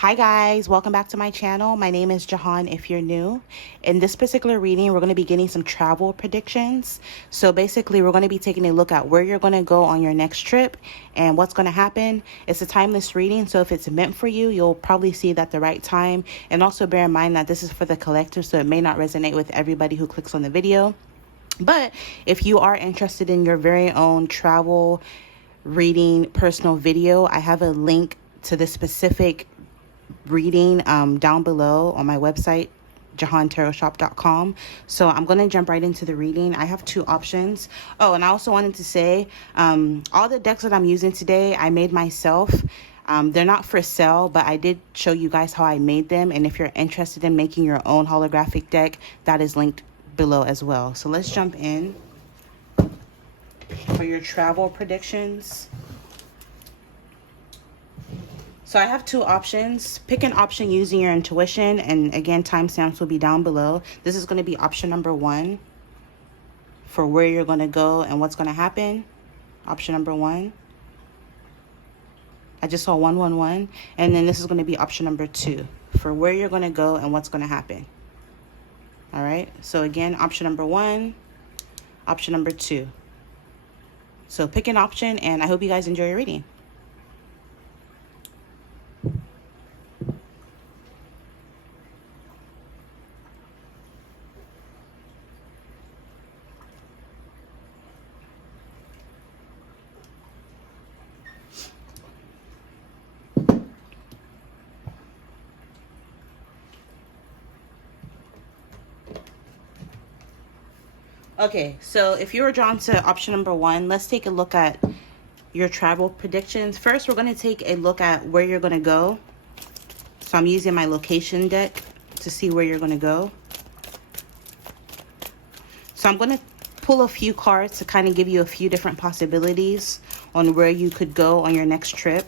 Hi guys, welcome back to my channel. My name is Jehan if you're new. In this particular reading, we're going to be getting some travel predictions. So basically, we're going to be taking a look at where you're going to go on your next trip and what's going to happen. It's a timeless reading, so if it's meant for you, you'll probably see it at the right time. And also bear in mind that this is for the collective, so it may not resonate with everybody who clicks on the video. But if you are interested in your very own travel reading personal video, I have a link to the specific reading down below on my website, Jehan.tarotshop.com. So I'm going to jump right into the reading. I have two options. Oh, and I also wanted to say all the decks that I'm using today, I made myself. They're not for sale, but I did show you guys how I made them. And if you're interested in making your own holographic deck, that is linked below as well. So let's jump in for your travel predictions. So I have two options. Pick an option using your intuition, and again, timestamps will be down below. This is going to be option number 1 for where you're going to go and what's going to happen. Option number 1. I just saw 111. And then this is going to be option number 2 for where you're going to go and what's going to happen. All right. So again, option number 1, option number 2. So pick an option, and I hope you guys enjoy your reading. Okay, so if you were drawn to option number 1, let's take a look at your travel predictions. First, we're going to take a look at where you're going to go. So I'm using my location deck to see where you're going to go. So I'm going to pull a few cards to kind of give you a few different possibilities on where you could go on your next trip.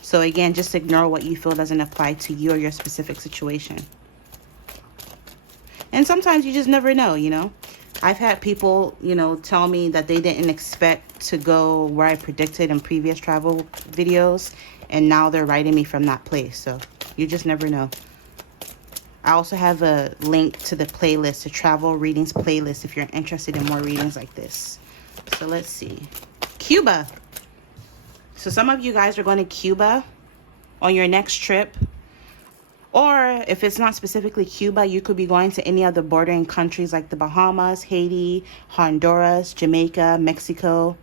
So again, just ignore what you feel doesn't apply to you or your specific situation. And sometimes you just never know, you know. I've had people, you know, tell me that they didn't expect to go where I predicted in previous travel videos, and now they're writing me from that place. So you just never know. I also have a link to the playlist, the travel readings playlist, if you're interested in more readings like this. So let's see. Cuba. So some of you guys are going to Cuba on your next trip. Or if it's not specifically Cuba, you could be going to any other bordering countries like the Bahamas, Haiti, Honduras, Jamaica, Mexico,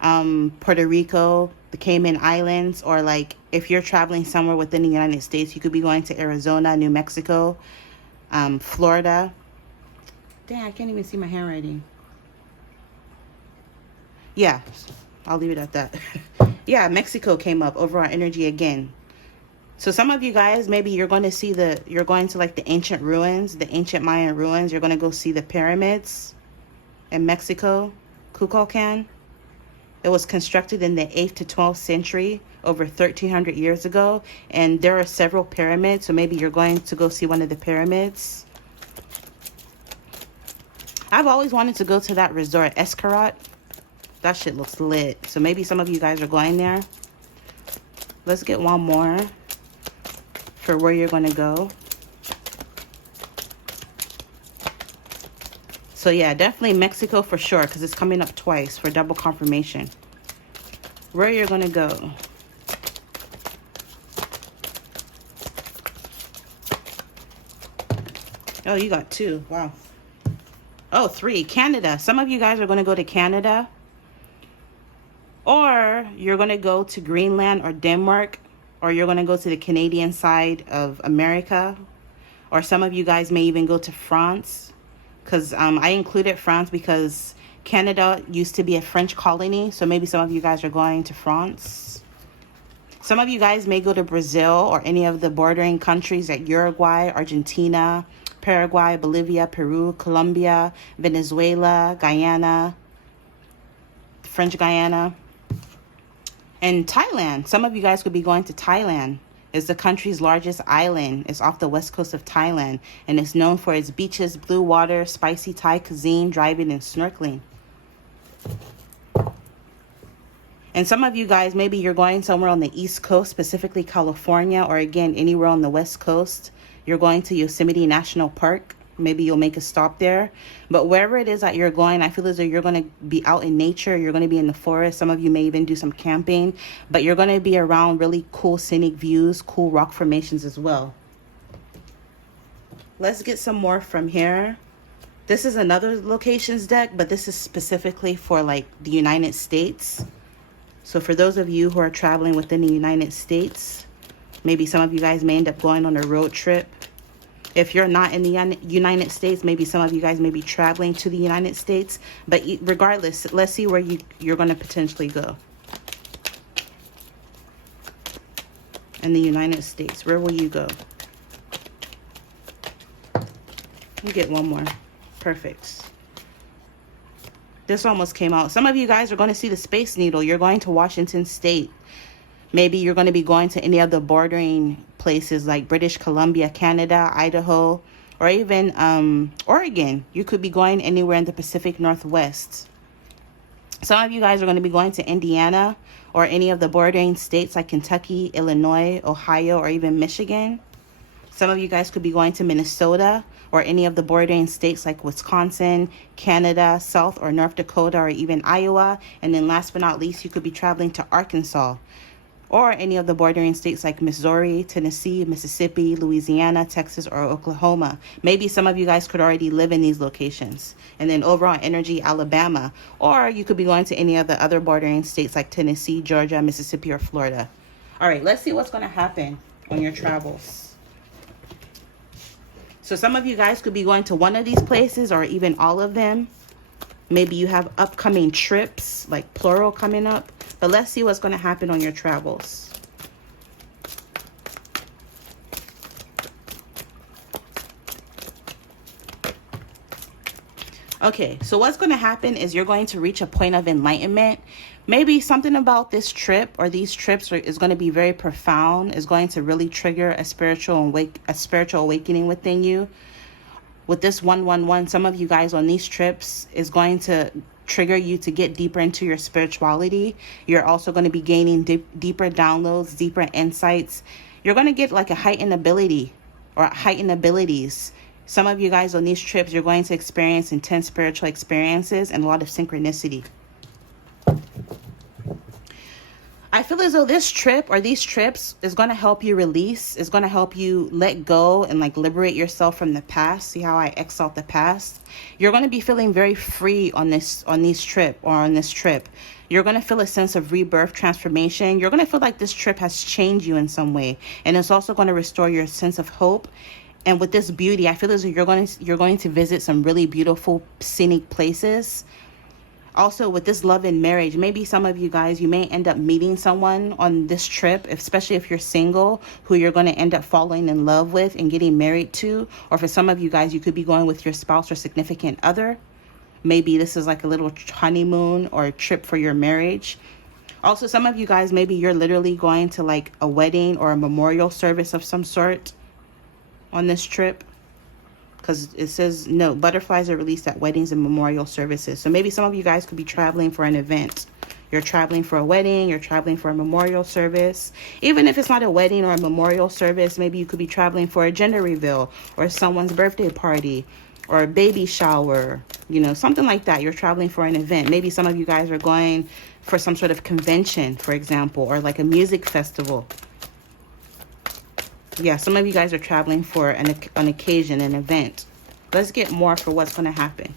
Puerto Rico, the Cayman Islands, or like if you're traveling somewhere within the United States, you could be going to Arizona, New Mexico, Florida. Dang, I can't even see my handwriting. Yeah, I'll leave it at that. Yeah, Mexico came up over our energy again. So some of you guys, maybe you're going to see you're going to like the ancient ruins, the ancient Mayan ruins. You're going to go see the pyramids in Mexico, Kukulkan. It was constructed in the 8th to 12th century, over 1,300 years ago. And there are several pyramids, so maybe you're going to go see one of the pyramids. I've always wanted to go to that resort, E.N.T.E.R.T.A.I.N.M.E.N.T. That shit looks lit. So maybe some of you guys are going there. Let's get one more for where you're going to go. So yeah, definitely Mexico for sure, because it's coming up twice for double confirmation. Where you're going to go. Oh, you got 2. Wow. Oh, 3. Canada. Some of you guys are going to go to Canada. Or you're going to go to Greenland or Denmark. Or you're going to go to the Canadian side of America. Or some of you guys may even go to France. Because I included France because Canada used to be a French colony. So maybe some of you guys are going to France. Some of you guys may go to Brazil or any of the bordering countries like Uruguay, Argentina, Paraguay, Bolivia, Peru, Colombia, Venezuela, Guyana, French Guyana. And Thailand. Some of you guys could be going to Thailand. It's the country's largest island. It's off the west coast of Thailand. And it's known for its beaches, blue water, spicy Thai cuisine, driving, and snorkeling. And some of you guys, maybe you're going somewhere on the East Coast, specifically California, or again, anywhere on the West Coast. You're going to Yosemite National Park. Maybe you'll make a stop there. But wherever it is that you're going, I feel as though you're going to be out in nature. You're going to be in the forest. Some of you may even do some camping. But you're going to be around really cool scenic views, cool rock formations as well. Let's get some more from here. This is another locations deck, but this is specifically for like the United States. So for those of you who are traveling within the United States, maybe some of you guys may end up going on a road trip. If you're not in the United States, maybe some of you guys may be traveling to the United States. But regardless, let's see where you're going to potentially go. In the United States, where will you go? You get one more. Perfect. This almost came out. Some of you guys are going to see the Space Needle. You're going to Washington State. Maybe you're going to be going to any of the bordering places like British Columbia, Canada, Idaho, or even Oregon. You could be going anywhere in the Pacific Northwest. Some of you guys are going to be going to Indiana or any of the bordering states like Kentucky, Illinois, Ohio, or even Michigan. Some of you guys could be going to Minnesota or any of the bordering states like Wisconsin, Canada, South or North Dakota, or even Iowa. And then last but not least, you could be traveling to Arkansas or any of the bordering states like Missouri, Tennessee, Mississippi, Louisiana, Texas, or Oklahoma. Maybe some of you guys could already live in these locations. And then overall energy, Alabama. Or you could be going to any of the other bordering states like Tennessee, Georgia, Mississippi, or Florida. All right, let's see what's going to happen on your travels. So some of you guys could be going to one of these places or even all of them. Maybe you have upcoming trips, like plural, coming up. But let's see what's going to happen on your travels. Okay, so what's going to happen is you're going to reach a point of enlightenment. Maybe something about this trip or these trips is going to be very profound. Is going to really trigger a spiritual awakening within you. With this 111, some of you guys on these trips is going to trigger you to get deeper into your spirituality. You're also going to be gaining deeper downloads, deeper insights. You're going to get like a heightened ability or heightened abilities. Some of you guys on these trips, you're going to experience intense spiritual experiences and a lot of synchronicity. I feel as though this trip or these trips is going to help you release, is going to help you let go and like liberate yourself from the past. See how I X out the past? You're going to be feeling very free on this trip. You're going to feel a sense of rebirth, transformation. You're going to feel like this trip has changed you in some way. And it's also going to restore your sense of hope. And with this beauty, I feel as though you're going to visit some really beautiful scenic places. Also, with this love and marriage, maybe some of you guys, you may end up meeting someone on this trip, especially if you're single, who you're going to end up falling in love with and getting married to. Or for some of you guys, you could be going with your spouse or significant other. Maybe this is like a little honeymoon or a trip for your marriage. Also, some of you guys, maybe you're literally going to like a wedding or a memorial service of some sort on this trip. Because it says, no, butterflies are released at weddings and memorial services. So maybe some of you guys could be traveling for an event. You're traveling for a wedding. You're traveling for a memorial service. Even if it's not a wedding or a memorial service, maybe you could be traveling for a gender reveal or someone's birthday party or a baby shower, you know, something like that. You're traveling for an event. Maybe some of you guys are going for some sort of convention, for example, or like a music festival. Yeah, some of you guys are traveling for an occasion, an event. Let's get more for what's going to happen.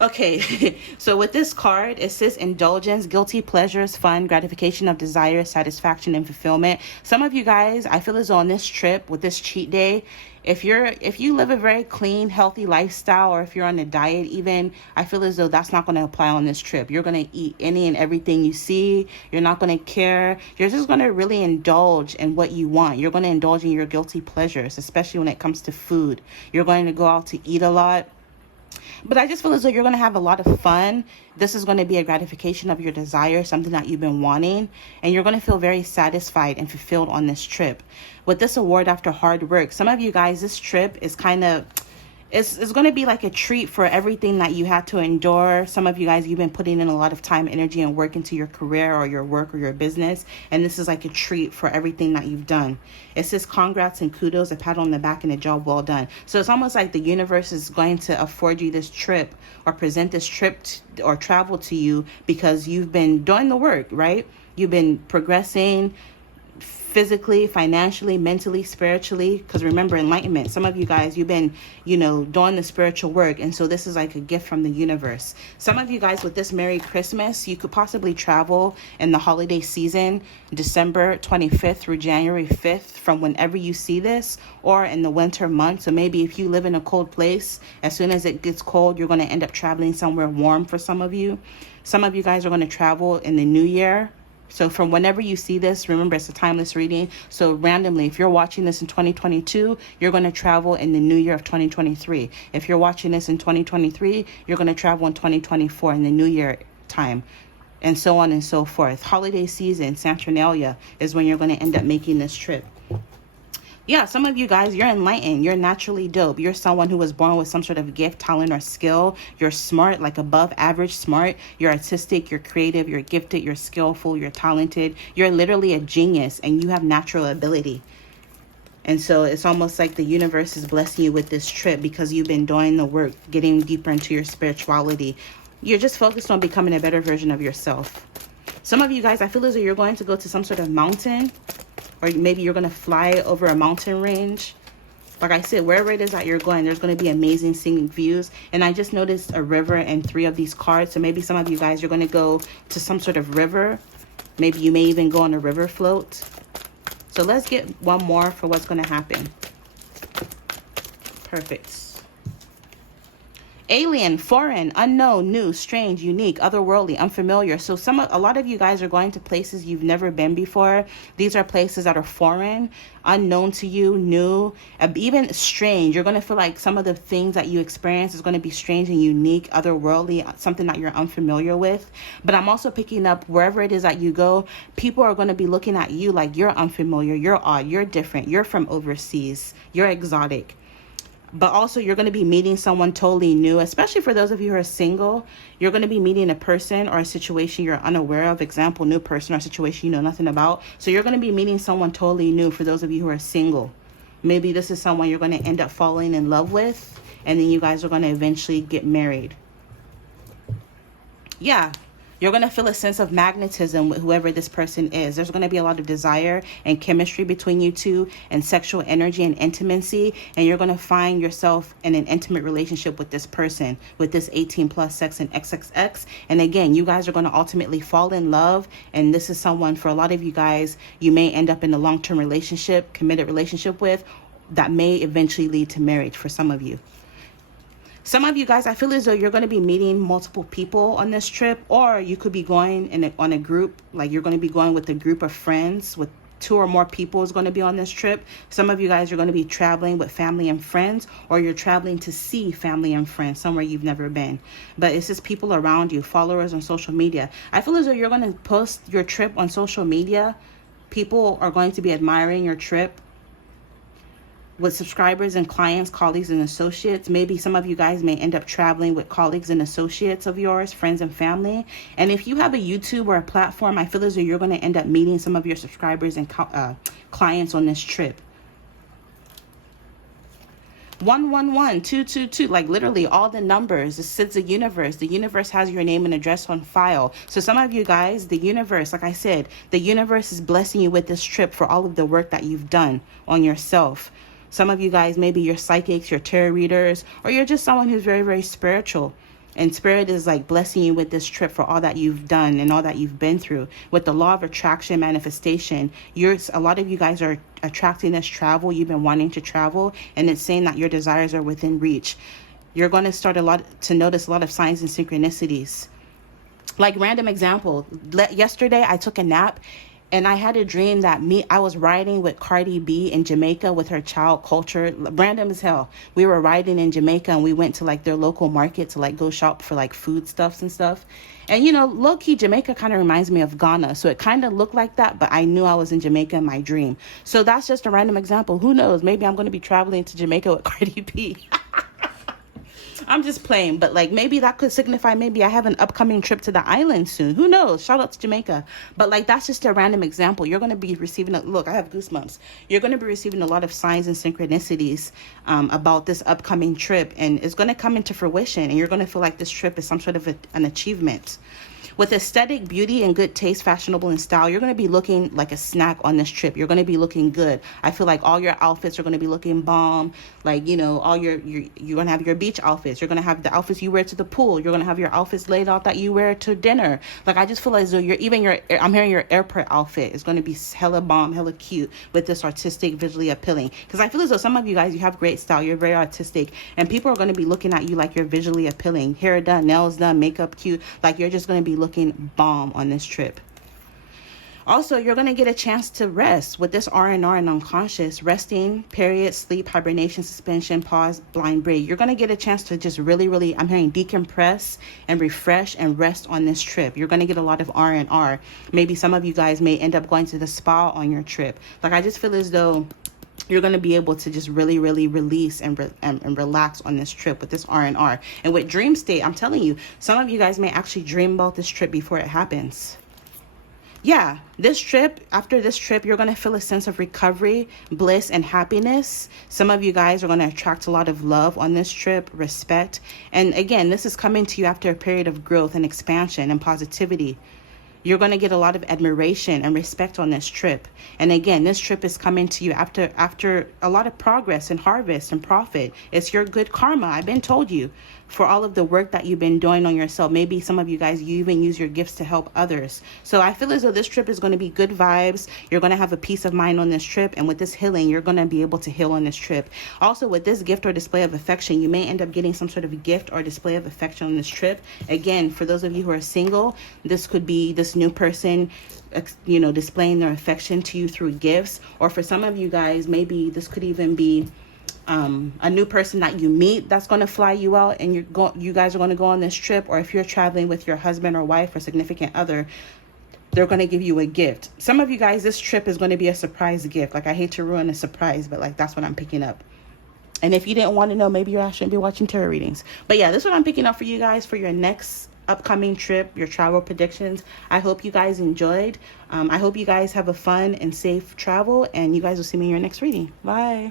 Okay, so with this card, it says indulgence, guilty pleasures, fun, gratification of desire, satisfaction, and fulfillment. Some of you guys, I feel as though on this trip, with this cheat day, if you live a very clean, healthy lifestyle, or if you're on a diet even, I feel as though that's not going to apply on this trip. You're going to eat any and everything you see. You're not going to care. You're just going to really indulge in what you want. You're going to indulge in your guilty pleasures, especially when it comes to food. You're going to go out to eat a lot. But I just feel as though you're going to have a lot of fun. This is going to be a gratification of your desire, something that you've been wanting. And you're going to feel very satisfied and fulfilled on this trip. With this award after hard work, some of you guys, this trip is kind of, it's going to be like a treat for everything that you had to endure. Some of you guys, you've been putting in a lot of time, energy, and work into your career or your work or your business. And this is like a treat for everything that you've done. It says congrats and kudos, a pat on the back, and a job well done. So it's almost like the universe is going to afford you this trip or present this trip or travel to you because you've been doing the work, right? You've been progressing physically, financially, mentally, spiritually, because remember, enlightenment, some of you guys, you've been, doing the spiritual work, and so this is like a gift from the universe. Some of you guys, with this Merry Christmas, you could possibly travel in the holiday season, December 25th through January 5th, from whenever you see this, or in the winter months. So maybe if you live in a cold place, as soon as it gets cold, you're going to end up traveling somewhere warm for some of you. Some of you guys are going to travel in the new year. So from whenever you see this, remember, it's a timeless reading. So randomly, if you're watching this in 2022, you're going to travel in the new year of 2023. If you're watching this in 2023, you're going to travel in 2024 in the new year time, and so on and so forth. Holiday season, Saturnalia, is when you're going to end up making this trip. Yeah, some of you guys, you're enlightened. You're naturally dope. You're someone who was born with some sort of gift, talent, or skill. You're smart, like above average smart. You're artistic, you're creative, you're gifted, you're skillful, you're talented. You're literally a genius, and you have natural ability. And so it's almost like the universe is blessing you with this trip because you've been doing the work, getting deeper into your spirituality. You're just focused on becoming a better version of yourself. Some of you guys, I feel as though you're going to go to some sort of mountain, or maybe you're going to fly over a mountain range. Like I said, wherever it is that you're going, there's going to be amazing scenic views. And I just noticed a river in 3 of these cards. So maybe some of you guys, you're going to go to some sort of river. Maybe you may even go on a river float. So let's get one more for what's going to happen. Perfect. Alien, foreign, unknown, new, strange, unique, otherworldly, unfamiliar. So a lot of you guys are going to places you've never been before. These are places that are foreign, unknown to you, new, even strange. You're going to feel like some of the things that you experience is going to be strange and unique, otherworldly, something that you're unfamiliar with. But I'm also picking up wherever it is that you go, people are going to be looking at you like you're unfamiliar, you're odd, you're different, you're from overseas, you're exotic. But also, you're going to be meeting someone totally new, especially for those of you who are single. You're going to be meeting a person or a situation you're unaware of. Example, new person or situation you know nothing about. So you're going to be meeting someone totally new for those of you who are single. Maybe this is someone you're going to end up falling in love with, and then you guys are going to eventually get married. Yeah. You're going to feel a sense of magnetism with whoever this person is. There's going to be a lot of desire and chemistry between you two, and sexual energy and intimacy. And you're going to find yourself in an intimate relationship with this person, with this 18 plus sex and XXX. And again, you guys are going to ultimately fall in love. And this is someone, for a lot of you guys, you may end up in a long-term relationship, committed relationship with, that may eventually lead to marriage for some of you. Some of you guys, I feel as though you're going to be meeting multiple people on this trip, or you could be going on a group, like you're going to be going with a group of friends, with 2 or more people is going to be on this trip. Some of you guys are going to be traveling with family and friends, or you're traveling to see family and friends somewhere you've never been. But it's just people around you, followers on social media. I feel as though you're going to post your trip on social media. People are going to be admiring your trip. With subscribers and clients, colleagues and associates. Maybe some of you guys may end up traveling with colleagues and associates of yours, friends and family. And if you have a YouTube or a platform, I feel as though you're going to end up meeting some of your subscribers and clients on this trip. 111, 222, like literally all the numbers. It says the universe. The universe has your name and address on file. So some of you guys, the universe, like I said, the universe is blessing you with this trip for all of the work that you've done on yourself. Some of you guys, maybe you're psychics, you're tarot readers, or you're just someone who's very, very spiritual. And spirit is like blessing you with this trip for all that you've done and all that you've been through. With the law of attraction manifestation, a lot of you guys are attracting this travel. You've been wanting to travel, and it's saying that your desires are within reach. You're going to start to notice a lot of signs and synchronicities. Like random example, yesterday I took a nap. And I had a dream that I was riding with Cardi B in Jamaica with her child culture, random as hell. We were riding in Jamaica, and we went to like their local market to like go shop for like food stuffs and stuff. And low key, Jamaica kind of reminds me of Ghana. So it kind of looked like that, but I knew I was in Jamaica in my dream. So that's just a random example. Who knows? Maybe I'm going to be traveling to Jamaica with Cardi B. I'm just playing, but like maybe that could signify maybe I have an upcoming trip to the island soon. Who knows? Shout out to Jamaica. But like that's just a random example. You're going to be receiving a look. I have goosebumps. You're going to be receiving a lot of signs and synchronicities about this upcoming trip, and it's going to come into fruition. And you're going to feel like this trip is some sort of an achievement. With aesthetic, beauty, and good taste, fashionable, and style, you're going to be looking like a snack on this trip. You're going to be looking good. I feel like all your outfits are going to be looking bomb. Like, you know, all you're going to have your beach outfits. You're going to have the outfits you wear to the pool. You're going to have your outfits laid out that you wear to dinner. Like, I just feel as though I'm hearing your airport outfit is going to be hella bomb, hella cute with this artistic, visually appealing. Because I feel as though some of you guys, you have great style. You're very artistic. And people are going to be looking at you like you're visually appealing. Hair done, nails done, makeup cute. Like, you're just going to be looking bomb on this trip. Also, you're going to get a chance to rest with this R&R and unconscious. Resting, period, sleep, hibernation, suspension, pause, blind break. You're going to get a chance to just really, I'm hearing decompress and refresh and rest on this trip. You're going to get a lot of R&R. Maybe some of you guys may end up going to the spa on your trip. Like, I just feel as though you're going to be able to just really release and relax on this trip with this R&R. And with dream state, I'm telling you, some of you guys may actually dream about this trip before it happens. Yeah, after this trip, you're going to feel a sense of recovery, bliss, and happiness. Some of you guys are going to attract a lot of love on this trip, respect. And again, this is coming to you after a period of growth and expansion and positivity. You're going to get a lot of admiration and respect on this trip. And again, this trip is coming to you after a lot of progress and harvest and profit. It's your good karma. I've been told you for all of the work that you've been doing on yourself. Maybe some of you guys, you even use your gifts to help others. So I feel as though this trip is going to be good vibes. You're going to have a peace of mind on this trip. And with this healing, you're going to be able to heal on this trip. Also, with this gift or display of affection, you may end up getting some sort of gift or display of affection on this trip. Again, for those of you who are single, this could be this new person, you know, displaying their affection to you through gifts. Or for some of you guys, maybe this could even be a new person that you meet that's going to fly you out, and you guys are going to go on this trip. Or if you're traveling with your husband or wife or significant other, they're going to give you a gift. Some of you guys, this trip is going to be a surprise gift. Like, I hate to ruin a surprise, but like that's what I'm picking up. And if you didn't want to know, maybe you actually shouldn't be watching tarot readings. But yeah, this is what I'm picking up for you guys for your next upcoming trip, your travel predictions. I hope you guys enjoyed. I hope you guys have a fun and safe travel, and you guys will see me in your next reading. Bye.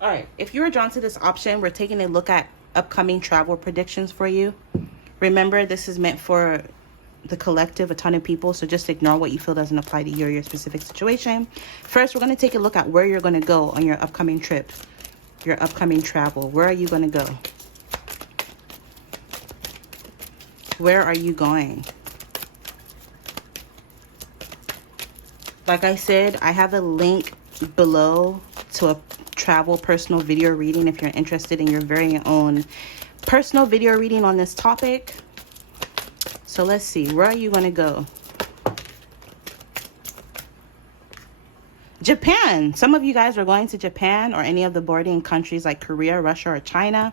All right, if you were drawn to this option, we're taking a look at upcoming travel predictions for you. Remember, this is meant for the collective, a ton of people, so just ignore what you feel doesn't apply to you or your specific situation. First, we're going to take a look at where you're going to go on your upcoming trip, your upcoming travel. Where are you going to go? Where are you going? Like I said, I have a link below to a travel personal video reading if you're interested in your very own personal video reading on this topic. So let's see, where are you going to go? Japan. Some of you guys are going to Japan or any of the bordering countries like Korea, Russia, or China.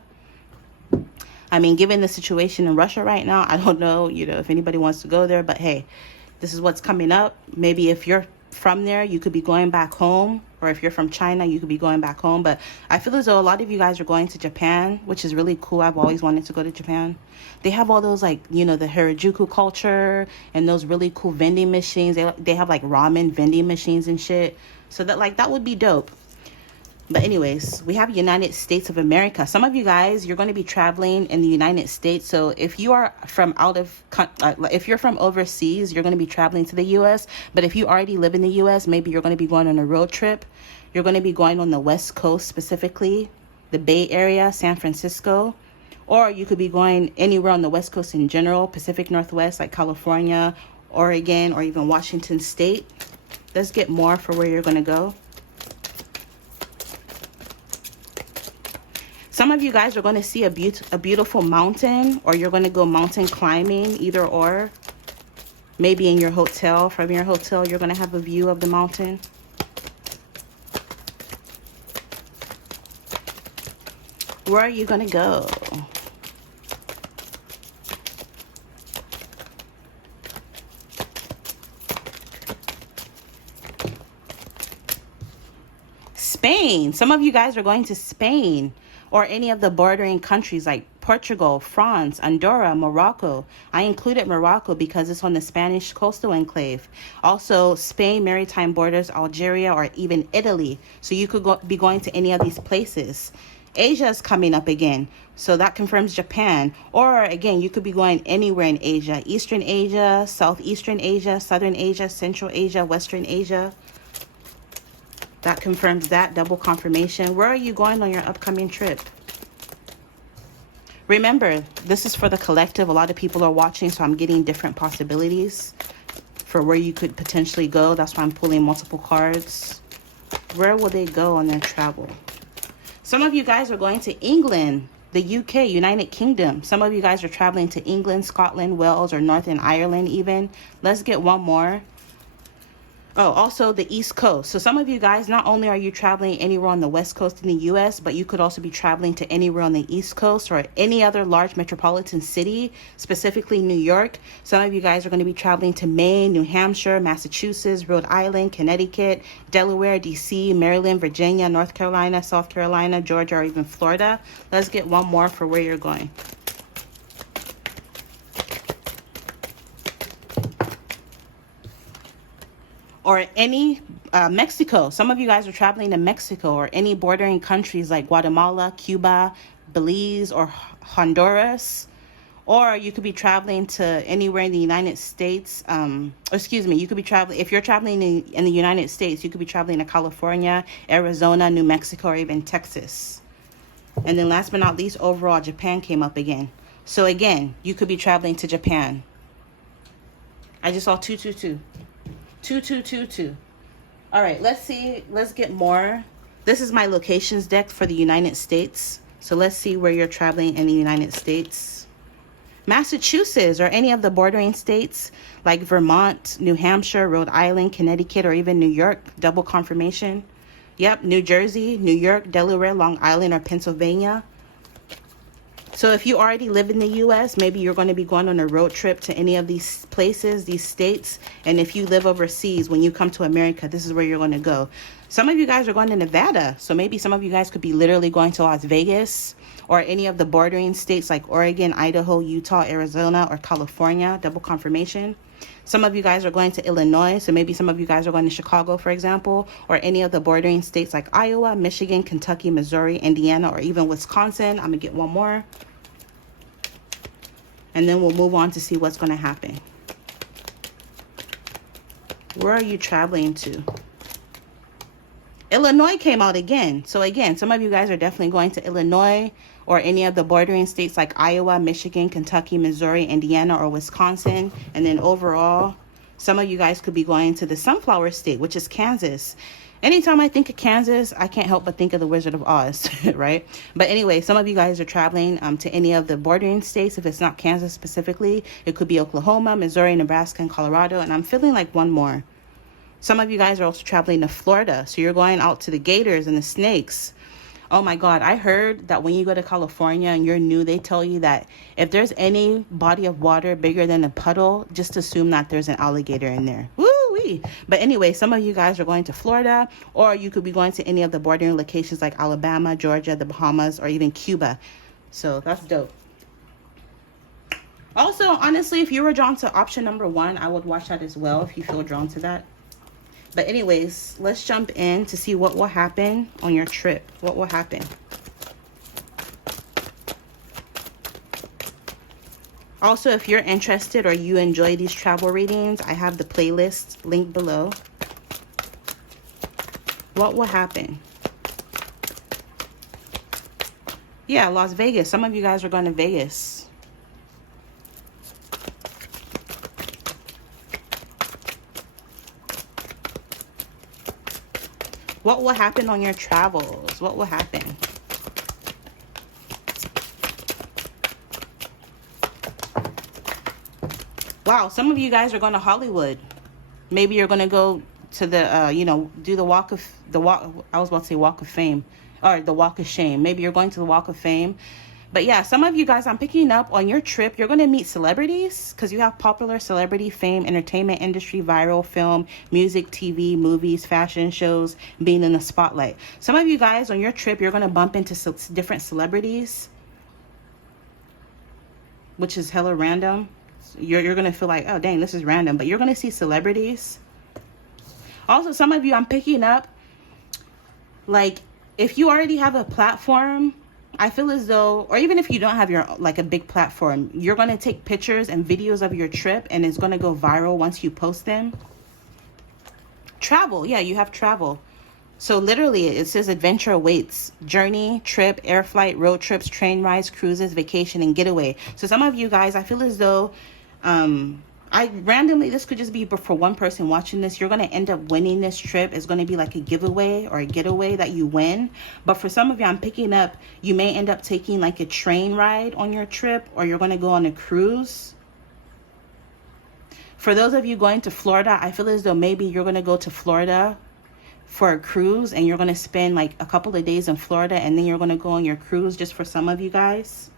I mean, given the situation in Russia right now, I don't know, you know, if anybody wants to go there, but hey, this is what's coming up. Maybe if you're from there, you could be going back home, or if you're from China, you could be going back home. But I feel as though a lot of you guys are going to Japan, which is really cool. I've always wanted to go to Japan. They have all those, like, you know, the Harajuku culture and those really cool vending machines. They have like ramen vending machines and shit. So that, like, that would be dope. But anyways, we have United States of America. Some of you guys, you're going to be traveling in the United States. So if you are from if you're from overseas, you're going to be traveling to the U.S. But if you already live in the U.S., maybe you're going to be going on a road trip. You're going to be going on the West Coast, specifically the Bay Area, San Francisco, Or you could be going anywhere on the West Coast in general, Pacific Northwest, like California, Oregon, or even Washington State. Let's get more for where you're going to go. Some of you guys are going to see a beautiful mountain, or you're going to go mountain climbing, either or. Maybe in your hotel. From your hotel, you're going to have a view of the mountain. Where are you going to go? Spain. Some of you guys are going to Spain, or any of the bordering countries like Portugal, France, Andorra, Morocco. I included Morocco because it's on the Spanish coastal enclave. Also, Spain, maritime borders, Algeria, or even Italy. So you could be going to any of these places. Asia is coming up again. So that confirms Japan. Or again, you could be going anywhere in Asia. Eastern Asia, Southeastern Asia, Southern Asia, Central Asia, Western Asia. That confirms that, double confirmation. Where are you going on your upcoming trip? Remember, this is for the collective. A lot of people are watching, so I'm getting different possibilities for where you could potentially go. That's why I'm pulling multiple cards. Where will they go on their travel? Some of you guys are going to England, the UK, United Kingdom. Some of you guys are traveling to England, Scotland, Wales, or Northern Ireland even. Let's get one more. Oh, also the East Coast. So some of you guys, not only are you traveling anywhere on the West Coast in the US, but you could also be traveling to anywhere on the East Coast or any other large metropolitan city, specifically New York. Some of you guys are going to be traveling to Maine, New Hampshire, Massachusetts, Rhode Island, Connecticut, Delaware, DC, Maryland, Virginia, North Carolina, South Carolina, Georgia, or even Florida. Let's get one more for where you're going. Or any Mexico. Some of you guys are traveling to Mexico, or any bordering countries like Guatemala, Cuba, Belize, or Honduras. Or you could be traveling to anywhere in the United States. You could be traveling, if you're traveling in the United States, you could be traveling to California, Arizona, New Mexico, or even Texas. And then last but not least, overall, Japan came up again. So again, you could be traveling to Japan. I just saw 222. 2222. All right, let's see. Let's get more. This is my locations deck for the United States. So let's see where you're traveling in the United States. Massachusetts, or any of the bordering states like Vermont, New Hampshire, Rhode Island, Connecticut, or even New York. Double confirmation. Yep, New Jersey, New York, Delaware, Long Island, or Pennsylvania. So if you already live in the U.S., maybe you're going to be going on a road trip to any of these places, these states. And if you live overseas, when you come to America, this is where you're going to go. Some of you guys are going to Nevada. So maybe some of you guys could be literally going to Las Vegas, or any of the bordering states like Oregon, Idaho, Utah, Arizona, or California. Double confirmation. Some of you guys are going to Illinois. So maybe some of you guys are going to Chicago, for example, or any of the bordering states like Iowa, Michigan, Kentucky, Missouri, Indiana, or even Wisconsin. I'm going to get one more. And then we'll move on to see what's going to happen. Where are you traveling to? Illinois came out again. So again, some of you guys are definitely going to Illinois, or any of the bordering states like Iowa, Michigan, Kentucky, Missouri, Indiana, or Wisconsin. And then overall, some of you guys could be going to the Sunflower State, which is Kansas. Anytime I think of Kansas, I can't help but think of the Wizard of Oz, right? But anyway, some of you guys are traveling to any of the bordering states. If it's not Kansas specifically, it could be Oklahoma, Missouri, Nebraska, and Colorado. And I'm feeling like one more. Some of you guys are also traveling to Florida. So you're going out to the gators and the snakes. Oh my God, I heard that when you go to California and you're new, they tell you that if there's any body of water bigger than a puddle, just assume that there's an alligator in there. Woo-wee. But anyway, some of you guys are going to Florida, or you could be going to any of the bordering locations like Alabama, Georgia, the Bahamas, or even Cuba. So that's dope. Also, honestly, if you were drawn to option number 1, I would watch that as well if you feel drawn to that. But anyways, let's jump in to see what will happen on your trip. What will happen? Also, if you're interested or you enjoy these travel readings, I have the playlist linked below. What will happen? Yeah, Las Vegas. Some of you guys are going to Vegas. What will happen on your travels? What will happen? Wow, some of you guys are going to Hollywood. Maybe you're going to go to the, you know, do the walk of, I was about to say walk of fame, or the walk of shame. Maybe you're going to the walk of fame. But yeah, some of you guys, I'm picking up on your trip, you're going to meet celebrities because you have popular celebrity fame, entertainment industry, viral film, music, TV, movies, fashion shows, being in the spotlight. Some of you guys on your trip, you're going to bump into different celebrities, which is hella random. You're going to feel like, oh, dang, this is random. But you're going to see celebrities. Also, some of you, I'm picking up, like, if you already have a platform, I feel as though, or even if you don't have your, like, a big platform, you're going to take pictures and videos of your trip, and it's going to go viral once you post them. Travel. Yeah, you have travel. So literally, it says adventure awaits. Journey, trip, air flight, road trips, train rides, cruises, vacation, and getaway. So some of you guys, I feel as though, this could just be for one person watching this. You're going to end up winning this trip. It's going to be like a giveaway or a getaway that you win. But for some of you, I'm picking up, you may end up taking like a train ride on your trip, or you're going to go on a cruise. For those of you going to Florida, I feel as though maybe you're going to go to Florida for a cruise, and you're going to spend like a couple of days in Florida, and then you're going to go on your cruise. Just for some of you guys.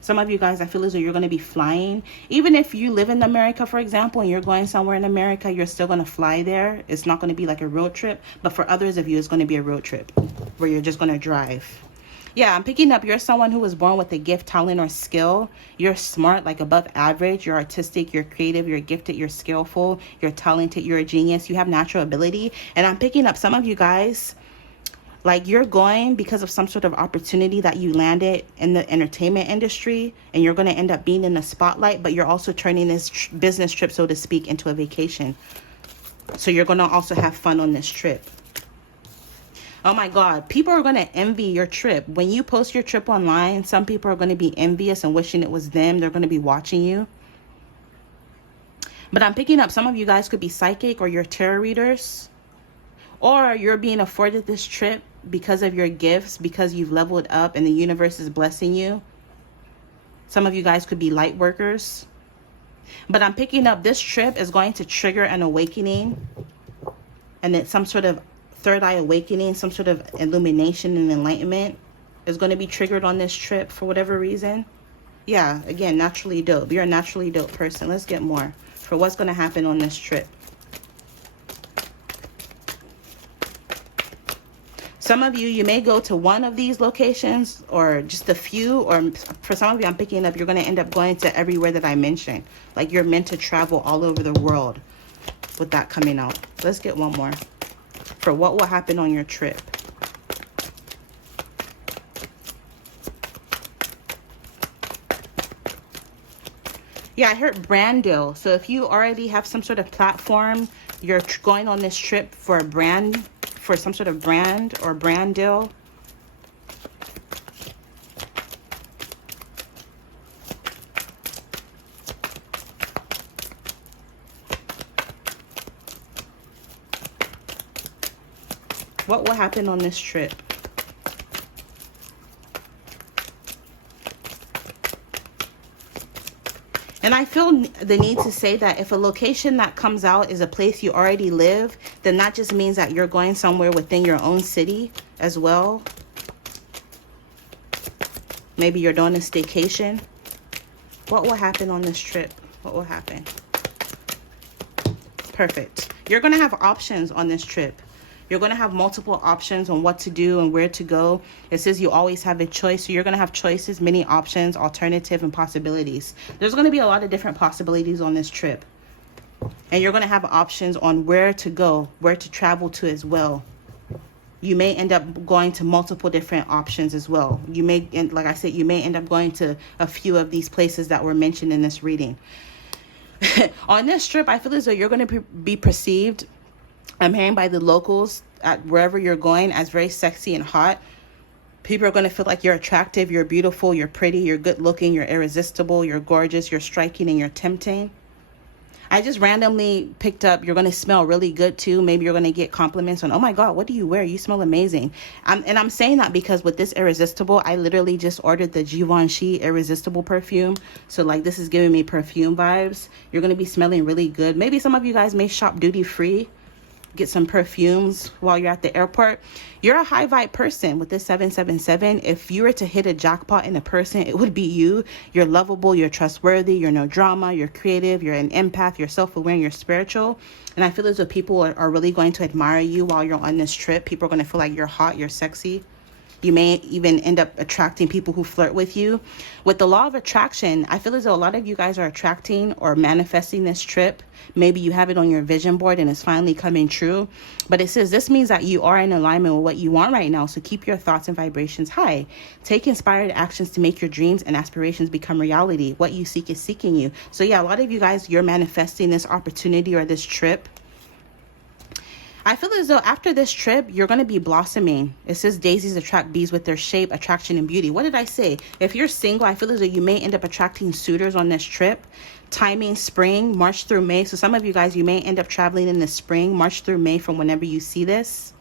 Some of you guys, I feel as though you're going to be flying. Even if you live in America, for example, and you're going somewhere in America, you're still going to fly there. It's not going to be like a road trip. But for others of you, it's going to be a road trip where you're just going to drive. Yeah, I'm picking up, you're someone who was born with a gift, talent, or skill. You're smart, like above average. You're artistic, you're creative, you're gifted, you're skillful, you're talented, you're a genius. You have natural ability. And I'm picking up some of you guys, like you're going because of some sort of opportunity that you landed in the entertainment industry, and you're going to end up being in the spotlight, but you're also turning this business trip, so to speak, into a vacation. So you're going to also have fun on this trip. Oh my God, people are going to envy your trip. When you post your trip online, some people are going to be envious and wishing it was them. They're going to be watching you. But I'm picking up, some of you guys could be psychic, or you're tarot readers. Or you're being afforded this trip because of your gifts, because you've leveled up and the universe is blessing you. Some of you guys could be light workers. But I'm picking up, this trip is going to trigger an awakening. And it's some sort of third eye awakening, some sort of illumination and enlightenment is going to be triggered on this trip for whatever reason. Yeah, again, naturally dope. You're a naturally dope person. Let's get more for what's going to happen on this trip. Some of you, you may go to one of these locations or just a few, or for some of you, I'm picking up, you're going to end up going to everywhere that I mentioned. Like you're meant to travel all over the world with that coming out. Let's get one more for what will happen on your trip. Yeah, I heard brand deal. So if you already have some sort of platform, you're going on this trip for a brand, for some sort of brand or brand deal. What will happen on this trip? And I feel the need to say that if a location that comes out is a place you already live, then that just means that you're going somewhere within your own city as well. Maybe you're doing a staycation. What will happen on this trip? What will happen? Perfect. You're going to have options on this trip. You're going to have multiple options on what to do and where to go. It says you always have a choice. So you're going to have choices, many options, alternative, and possibilities. There's going to be a lot of different possibilities on this trip. And you're going to have options on where to go, where to travel to as well. You may end up going to multiple different options as well. You may, like I said, you may end up going to a few of these places that were mentioned in this reading. On this trip, I feel as though you're going to be perceived, I'm hearing by the locals at wherever you're going, as very sexy and hot. People are going to feel like you're attractive, you're beautiful, you're pretty, you're good looking, you're irresistible, you're gorgeous, you're striking, and you're tempting. I just randomly picked up, you're going to smell really good too. Maybe you're going to get compliments on, oh my God, what do you wear? You smell amazing. And I'm saying that because with this irresistible, I literally just ordered the Givenchy irresistible perfume. So like this is giving me perfume vibes. You're going to be smelling really good. Maybe some of you guys may shop duty free, get some perfumes while you're at the airport. You're a high vibe person with this 777. If you were to hit a jackpot in a person, it would be you. You're lovable, you're trustworthy, you're no drama, you're creative, you're an empath, you're self-aware, and you're spiritual. And I feel as though people are really going to admire you while you're on this trip. People are going to feel like you're hot, you're sexy. You may even end up attracting people who flirt with you. With the law of attraction, I feel as though a lot of you guys are attracting or manifesting this trip. Maybe you have it on your vision board and it's finally coming true. But it says this means that you are in alignment with what you want right now. So keep your thoughts and vibrations high. Take inspired actions to make your dreams and aspirations become reality. What you seek is seeking you. So yeah, a lot of you guys, you're manifesting this opportunity or this trip. I feel as though after this trip, you're going to be blossoming. It says daisies attract bees with their shape, attraction, and beauty. What did I say? If you're single, I feel as though you may end up attracting suitors on this trip. Timing spring, March through May. So some of you guys, you may end up traveling in the spring, March through May from whenever you see this.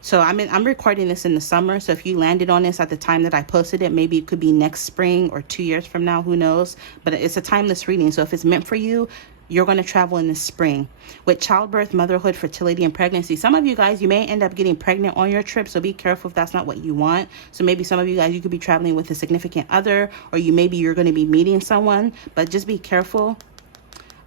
So I'm recording this in the summer. So if you landed on this at the time that I posted it, maybe it could be next spring or 2 years from now, who knows? But it's a timeless reading. So if it's meant for you, you're going to travel in the spring. With childbirth, motherhood, fertility, and pregnancy, some of you guys, you may end up getting pregnant on your trip. So be careful if that's not what you want. So maybe some of you guys, you could be traveling with a significant other, or maybe you're going to be meeting someone, but just be careful.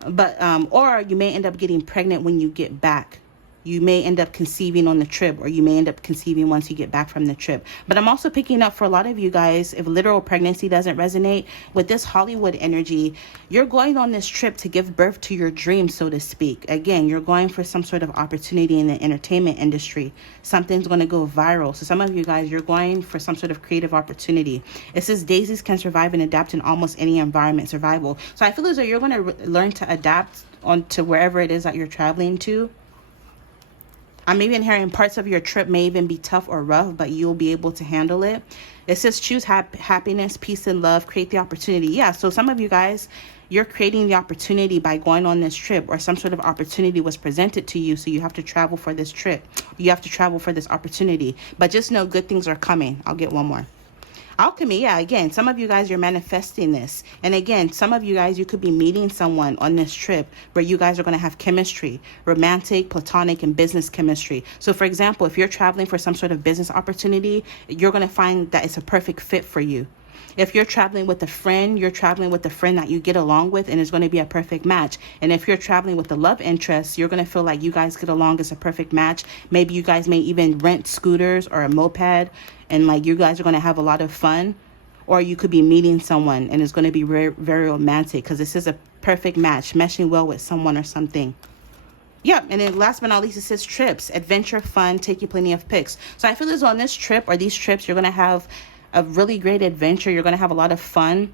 But or you may end up getting pregnant when you get back. You may end up conceiving on the trip, or you may end up conceiving once you get back from the trip. But I'm also picking up for a lot of you guys, if literal pregnancy doesn't resonate, with this Hollywood energy, you're going on this trip to give birth to your dreams, so to speak. Again, you're going for some sort of opportunity in the entertainment industry. Something's going to go viral. So some of you guys, you're going for some sort of creative opportunity. It says daisies can survive and adapt in almost any environment, survival. So I feel as though you're going to learn to adapt on to wherever it is that you're traveling to. I'm even hearing parts of your trip may even be tough or rough, but you'll be able to handle it. It says choose happiness, peace, and love. Create the opportunity. Yeah, so some of you guys, you're creating the opportunity by going on this trip, or some sort of opportunity was presented to you, so you have to travel for this trip. You have to travel for this opportunity. But just know good things are coming. I'll get one more. Alchemy, yeah, again, some of you guys, you're manifesting this. And again, some of you guys, you could be meeting someone on this trip where you guys are going to have chemistry, romantic, platonic, and business chemistry. So for example, if you're traveling for some sort of business opportunity, you're going to find that it's a perfect fit for you. If you're traveling with a friend, you're traveling with a friend that you get along with, and it's going to be a perfect match. And if you're traveling with a love interest, you're going to feel like you guys get along as a perfect match. Maybe you guys may even rent scooters or a moped, and like you guys are going to have a lot of fun. Or you could be meeting someone and it's going to be very, very romantic, because this is a perfect match, meshing well with someone or something. Yep, and then last but not least, it says trips, adventure, fun, take you plenty of pics. So I feel as though on this trip or these trips, you're going to have a really great adventure. You're going to have a lot of fun.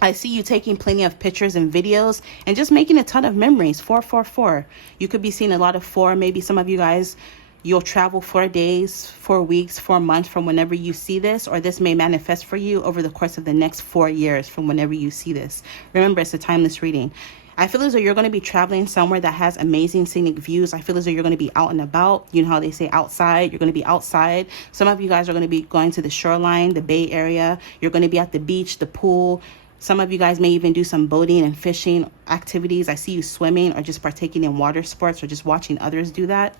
I see you taking plenty of pictures and videos and just making a ton of memories. 444. You could be seeing a lot of 4. Maybe some of you guys, you'll travel 4 days, 4 weeks, 4 months from whenever you see this, or this may manifest for you over the course of the next 4 years from whenever you see this. Remember, it's a timeless reading. I feel as though you're going to be traveling somewhere that has amazing scenic views. I feel as though you're going to be out and about. You know how they say outside? You're going to be outside. Some of you guys are going to be going to the shoreline, the Bay Area. You're going to be at the beach, the pool. Some of you guys may even do some boating and fishing activities. I see you swimming or just partaking in water sports or just watching others do that.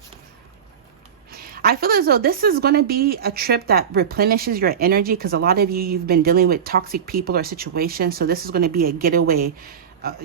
I feel as though this is going to be a trip that replenishes your energy, because a lot of you, you've been dealing with toxic people or situations. So this is going to be a getaway,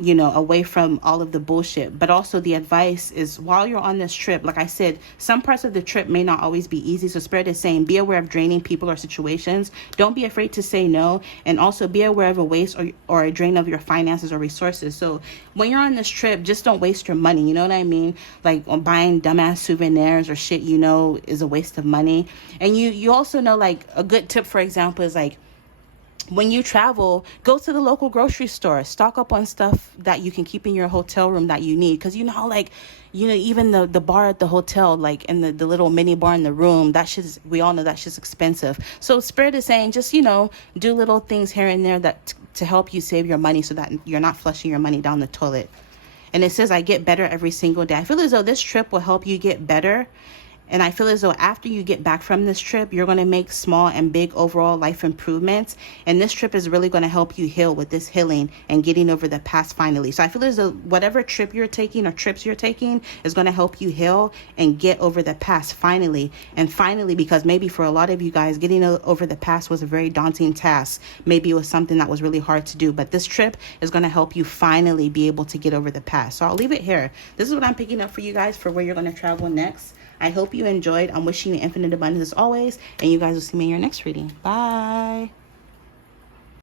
away from all of the bullshit. But also the advice is, while you're on this trip, like I said, some parts of the trip may not always be easy. So Spirit is saying, be aware of draining people or situations. Don't be afraid to say no. And also be aware of a waste or a drain of your finances or resources. So when you're on this trip, just don't waste your money. You know what I mean? Like on buying dumbass souvenirs or shit, is a waste of money. And you also know, like, a good tip, for example, is like, when you travel, go to the local grocery store, stock up on stuff that you can keep in your hotel room that you need. Because you know how, like, you know, even the bar at the hotel, like, and the little mini bar in the room, that shit's, we all know that shit's expensive. So Spirit is saying, just, you know, do little things here and there that to help you save your money so that you're not flushing your money down the toilet. And it says, I get better every single day. I feel as though this trip will help you get better. And I feel as though after you get back from this trip, you're going to make small and big overall life improvements. And this trip is really going to help you heal with this healing and getting over the past finally. So I feel as though whatever trip you're taking or trips you're taking is going to help you heal and get over the past finally. And finally, because maybe for a lot of you guys, getting over the past was a very daunting task. Maybe it was something that was really hard to do. But this trip is going to help you finally be able to get over the past. So I'll leave it here. This is what I'm picking up for you guys for where you're going to travel next. I hope you enjoyed. I'm wishing you infinite abundance as always, and you guys will see me in your next reading. Bye.